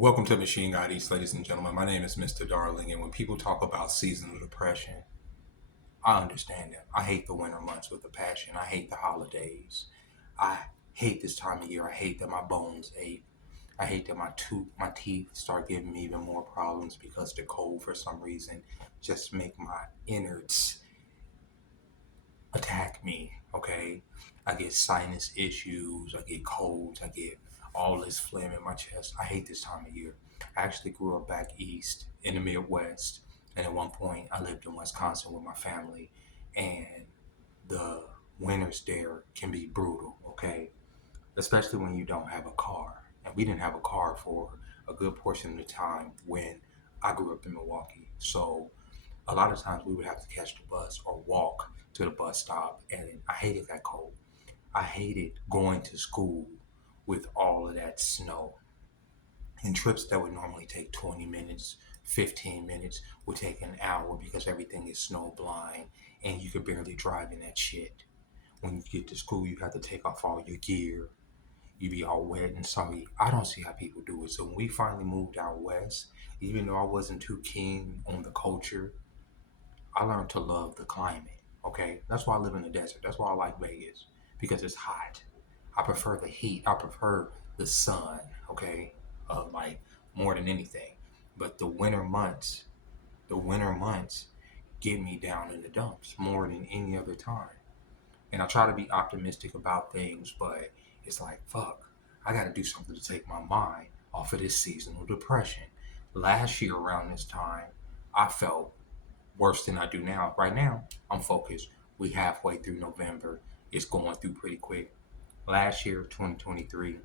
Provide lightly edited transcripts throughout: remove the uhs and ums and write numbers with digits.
Welcome to Machine God East, ladies and gentlemen. My name is Mr. Darling, and when people talk about seasonal depression, I understand them. I hate the winter months with a passion. I hate the holidays. I hate this time of year. I hate that my bones ache. I hate that my teeth start giving me even more problems because the cold, for some reason, just make my innards attack me. Okay, I get sinus issues. I get colds. I get all this phlegm in my chest. I hate this time of year. I actually grew up back east in the Midwest, and at one point I lived in Wisconsin with my family, and the winters there can be brutal. Okay, especially when you don't have a car. And we didn't have a car for a good portion of the time when I grew up in Milwaukee. So a lot of times we would have to catch the bus or walk to the bus stop, and I hated that cold. I hated going to school with all of that snow. And trips that would normally take 20 minutes, 15 minutes would take an hour because everything is snow blind and you could barely drive in that shit. When you get to school, you have to take off all your gear. You be all wet and soggy. I don't see how people do it. So when we finally moved out west, even though I wasn't too keen on the culture, I learned to love the climate. Okay, that's why I live in the desert. That's why I like Vegas because it's hot. I prefer the heat. I prefer the sun. Okay, like more than anything. But the winter months get me down in the dumps more than any other time. And I try to be optimistic about things, but it's like fuck. I got to do something to take my mind off of this seasonal depression. Last year around this time, I felt worse than I do now. Right now, I'm focused. We halfway through November. It's going through pretty quick. Last year, 2023,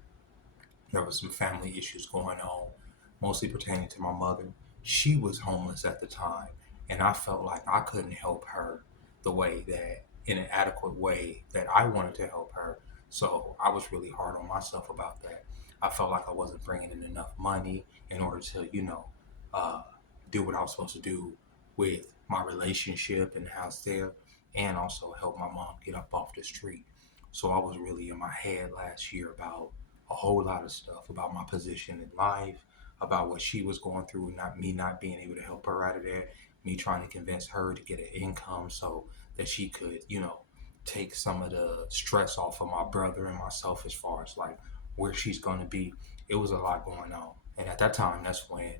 there was some family issues going on, mostly pertaining to my mother. She was homeless at the time, and I felt like I couldn't help her the way that, in an adequate way, that I wanted to help her. So I was really hard on myself about that. I felt like I wasn't bringing in enough money in order to, uh, do what I was supposed to do with my relationship and the house there, and also help my mom get up off the street. So I was really in my head last year about a whole lot of stuff about my position in life, about what she was going through, not being able to help her out of there, me trying to convince her to get an income so that she could, take some of the stress off of my brother and myself as far as like where she's going to be. It was a lot going on. And at that time, that's when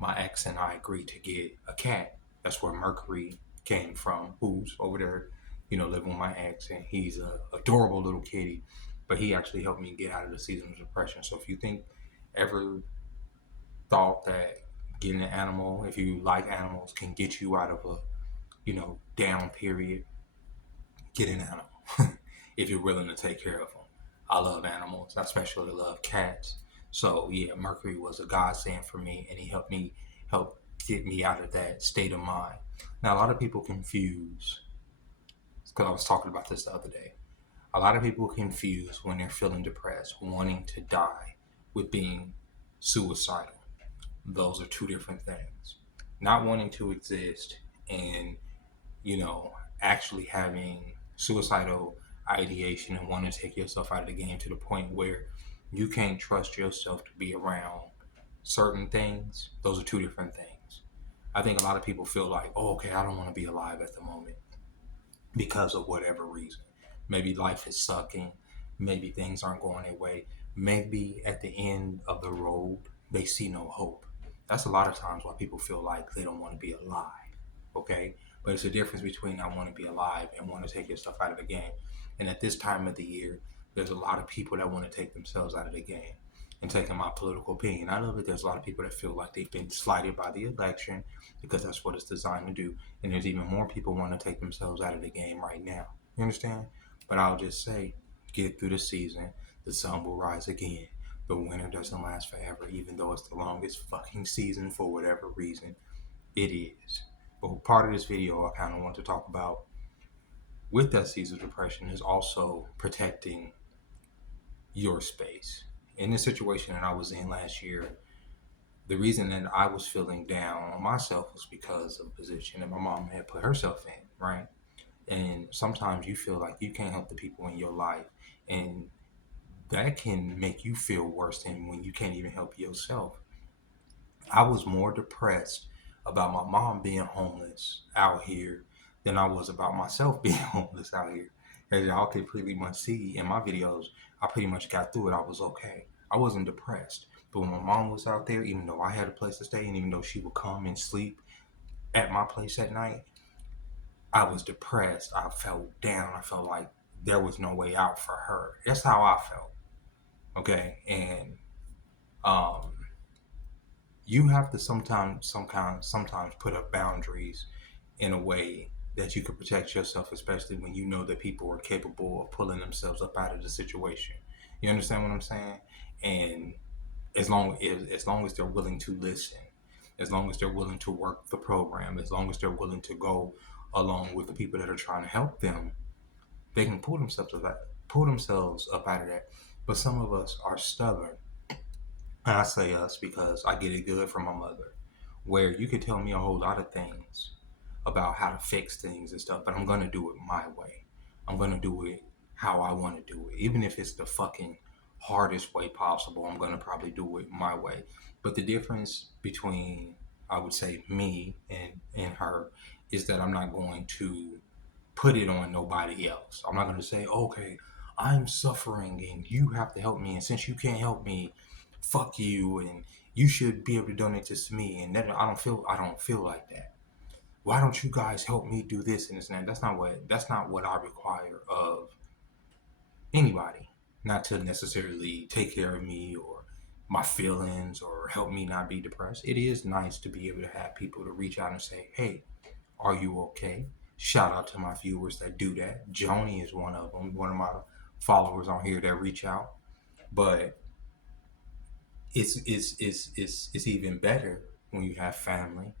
my ex and I agreed to get a cat. That's where Mercury came from, who's over there, living with my ex, and he's a adorable little kitty. But he actually helped me get out of the season of depression. So if you think ever thought that getting an animal, if you like animals, can get you out of a down period, get an animal if you're willing to take care of them. I love animals. I especially love cats. So yeah, Mercury was a godsend for me, and he help get me out of that state of mind. Now a lot of people confuse, because I was talking about this the other day. A lot of people confuse when they're feeling depressed, wanting to die, with being suicidal. Those are two different things. Not wanting to exist and, you know, actually having suicidal ideation and wanting to take yourself out of the game to the point where you can't trust yourself to be around certain things. Those are two different things. I think a lot of people feel like, oh, okay, I don't want to be alive at the moment because of whatever reason. Maybe life is sucking. Maybe things aren't going their way. Maybe at the end of the road, they see no hope. That's a lot of times why people feel like they don't want to be alive. Okay? But it's a difference between I want to be alive and want to take yourself out of the game. And at this time of the year, there's a lot of people that want to take themselves out of the game. And taking my political opinion, I know that there's a lot of people that feel like they've been slighted by the election because that's what it's designed to do. And there's even more people want to take themselves out of the game right now. You understand? But I'll just say, get through the season. The sun will rise again. The winter doesn't last forever, even though it's the longest fucking season for whatever reason. It is. But part of this video I kind of want to talk about with that season of depression is also protecting your space. In the situation that I was in last year, the reason that I was feeling down on myself was because of the position that my mom had put herself in, right? And sometimes you feel like you can't help the people in your life, and that can make you feel worse than when you can't even help yourself. I was more depressed about my mom being homeless out here than I was about myself being homeless out here. As y'all can pretty much see in my videos, I pretty much got through it. I was okay. I wasn't depressed. But when my mom was out there, even though I had a place to stay and even though she would come and sleep at my place at night, I was depressed. I felt down. I felt like there was no way out for her. That's how I felt. Okay. And um you have to sometimes put up boundaries in a way that you can protect yourself, especially when you know that people are capable of pulling themselves up out of the situation. You understand what I'm saying? And as long as they're willing to listen, as long as they're willing to work the program, as long as they're willing to go along with the people that are trying to help them, they can pull themselves up out of that. But some of us are stubborn. And I say us because I get it good from my mother, where you could tell me a whole lot of things about how to fix things and stuff, but I'm gonna do it my way. I'm gonna do it how I want to do it, even if it's the fucking hardest way possible. I'm gonna probably do it my way. But the difference between, I would say, me and her is that I'm not going to put it on nobody else. I'm not going to say, okay, I'm suffering and you have to help me. And since you can't help me, fuck you. And you should be able to donate this to me. And then I don't feel like that. Why don't you guys help me do this and this and that? That's not what I require of anybody. Not to necessarily take care of me or my feelings or help me not be depressed. It is nice to be able to have people to reach out and say, hey, are you okay? Shout out to my viewers that do that. Joni is one of them, one of my followers on here that reach out. But it's even better when you have family,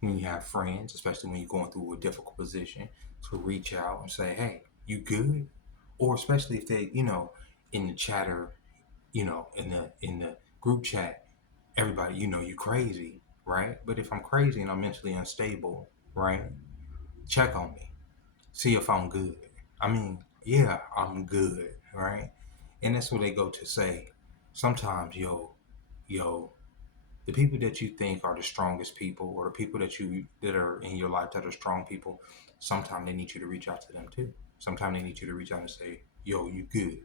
when you have friends, especially when you're going through a difficult position, to reach out and say, "Hey, you good?" Or especially if they, in the chatter, in the group chat, everybody, you crazy, right? But if I'm crazy and I'm mentally unstable, right? Check on me, see if I'm good. I mean, yeah, I'm good, right? And that's what they go to say. Sometimes, yo, the people that you think are the strongest people, or the people that are in your life that are strong people, sometimes they need you to reach out to them too. Sometimes they need you to reach out and say, yo, you good.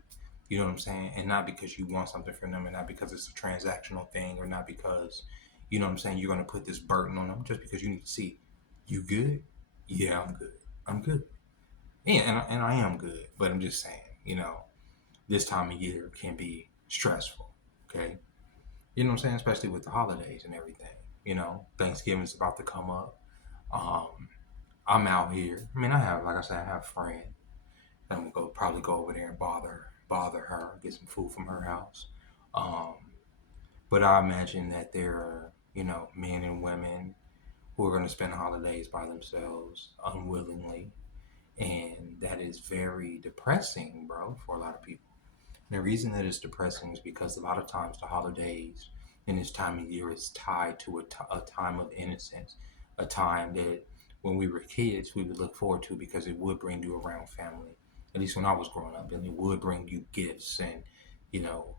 You know what I'm saying? And not because you want something from them, and not because it's a transactional thing, or not because, you know what I'm saying, you're going to put this burden on them, just because you need to see, you good? Yeah, I'm good. I'm good. Yeah, and I am good, but I'm just saying, this time of year can be stressful. Okay, you know what I'm saying, especially with the holidays and everything. Thanksgiving's about to come up. Um, I'm out here. I mean, like I said, I have a friend. I'm gonna probably go over there and bother her, get some food from her house. Um, but I imagine that there are, men and women who are going to spend the holidays by themselves unwillingly, and that is very depressing, bro, for a lot of people. And the reason that it's depressing is because a lot of times the holidays in this time of year is tied to a time of innocence, a time that when we were kids we would look forward to because it would bring you around family. At least when I was growing up, and it would bring you gifts and you know,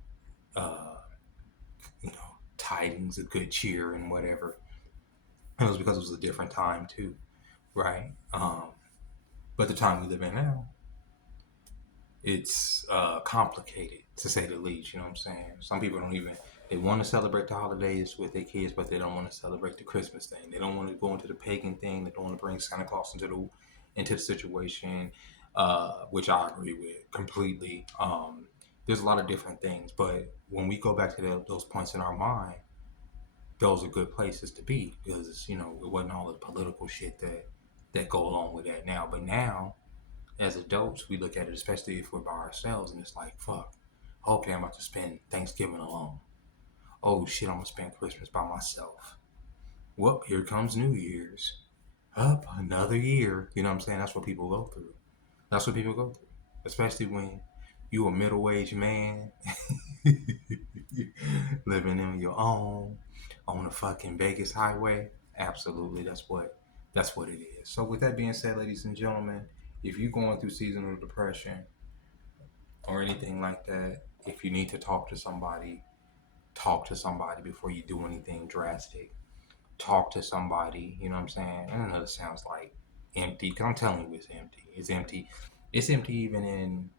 uh, tidings of good cheer and whatever. And it was because it was a different time too, right? But the time we live in now, it's complicated to say the least. You know what I'm saying? Some people don't even they want to celebrate the holidays with their kids, but they don't want to celebrate the Christmas thing. They don't want to go into the pagan thing. They don't want to bring Santa Claus into the situation, which I agree with completely. There's a lot of different things, but when we go back to those points in our mind, those are good places to be because it wasn't all the political shit that go along with that now. But now as adults, we look at it, especially if we're by ourselves, and it's like, fuck, okay, I'm about to spend Thanksgiving alone. Oh shit, I'm gonna spend Christmas by myself. Well, here comes New Year's. Up another year. You know what I'm saying? That's what people go through. That's what people go through. Especially when you a middle-aged man living on your own on the fucking Vegas highway. Absolutely, that's what it is. So with that being said, ladies and gentlemen, if you're going through seasonal depression or anything like that, If you need to talk to somebody before you do anything drastic. Talk to somebody, you know what I'm saying? I know it sounds like empty, because I'm telling you it's empty. It's empty. It's empty even in,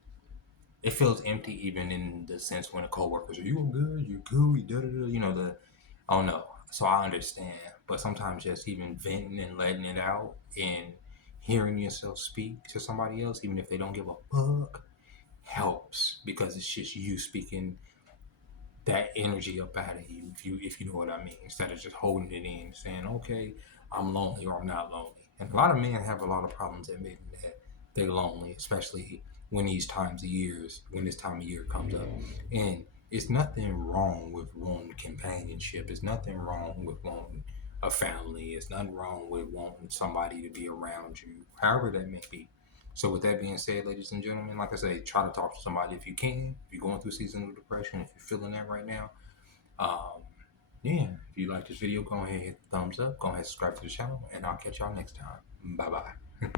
it feels empty even in the sense when the coworkers are, you good, you cool, you da da da, I don't know. So I understand. But sometimes just even venting and letting it out and hearing yourself speak to somebody else, even if they don't give a fuck, helps, because it's just you speaking that energy up out of you, if you know what I mean, instead of just holding it in, saying, "Okay, I'm lonely or I'm not lonely." And a lot of men have a lot of problems admitting that they're lonely, especially when this time of year comes up. And it's nothing wrong with wanting companionship. It's nothing wrong with wanting a family. It's nothing wrong with wanting somebody to be around you, however that may be. So with that being said, ladies and gentlemen, like I say, try to talk to somebody if you can. If you're going through seasonal depression, if you're feeling that right now, um, yeah. If you like this video, go ahead and hit the thumbs up. Go ahead and subscribe to the channel, and I'll catch y'all next time. Bye bye.